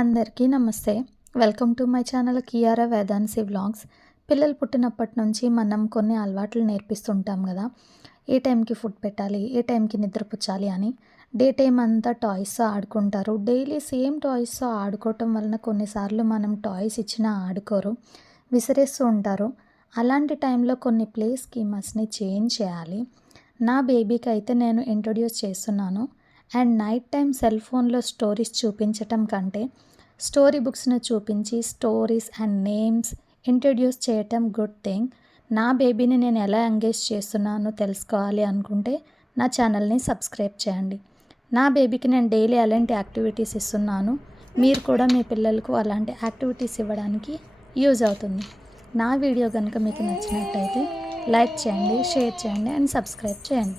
అందరికీ నమస్తే. Welcome to my channel Kiara Vedansi vlogs. పిల్లలు పుట్టినప్పటి నుంచి మనం కొన్ని అలవాట్లు నేర్పిస్తుంటాం కదా. ఏ టైంకి ఫుడ్ పెట్టాలి, ఏ టైంకి నిద్రపుచ్చాలి అని. డే టైం అంతా టాయ్స్తో ఆడుకుంటారు. డైలీ సేమ్ టాయ్స్తో ఆడుకోవటం వలన కొన్నిసార్లు మనం టాయ్స్ ఇచ్చినా ఆడుకోరు, విసిరేస్తూ ఉంటారు. అలాంటి టైంలో కొన్ని ప్లే స్కీమర్స్ని చేంజ్ చేయాలి. నా బేబీకి అయితే నేను ఇంట్రొడ్యూస్ చేస్తున్నాను. అండ్ నైట్ టైం సెల్ ఫోన్లో స్టోరీస్ చూపించటం కంటే స్టోరీ బుక్స్ను చూపించి స్టోరీస్ అండ్ నేమ్స్ ఇంట్రడ్యూస్ చేయటం గుడ్ థింగ్. నా బేబీని నేను ఎలా ఎంగేజ్ చేస్తున్నానో తెలుసుకోవాలి అనుకుంటే నా ఛానల్ని సబ్స్క్రైబ్ చేయండి. నా బేబీకి నేను డైలీ అలాంటి యాక్టివిటీస్ ఇస్తున్నాను. మీరు కూడా మీ పిల్లలకు అలాంటి యాక్టివిటీస్ ఇవ్వడానికి యూజ్ అవుతుంది. నా వీడియో కనుక మీకు నచ్చినట్టయితే లైక్ చేయండి, షేర్ చేయండి అండ్ సబ్స్క్రైబ్ చేయండి.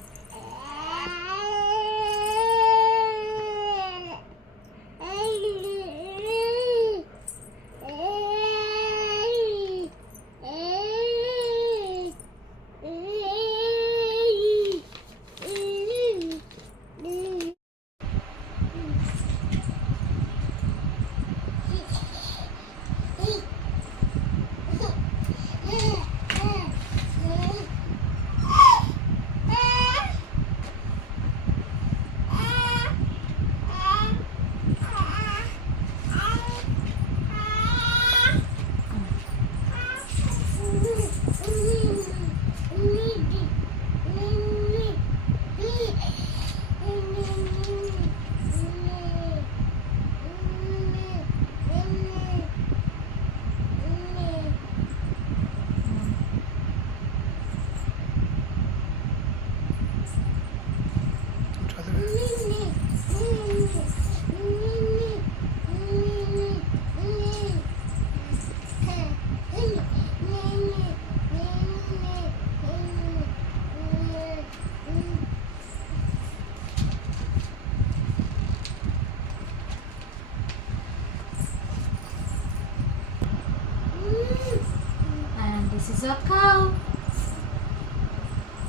This is a cow.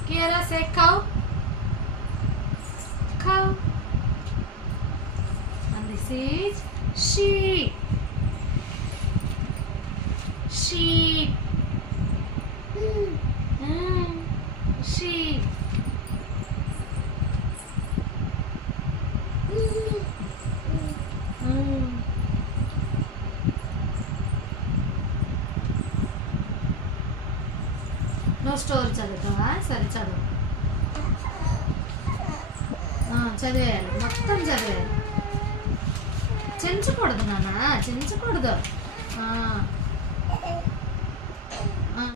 Kiara, say cow. Cow. And this is sheep. Sheep. Sheep. నువ్వు స్టోరీ చదువుతావా? సరే చదువు. చదివేయాలి, మొత్తం చదివేయాలి. చెంచకూడదు నాన్న, చెంచకూడదు.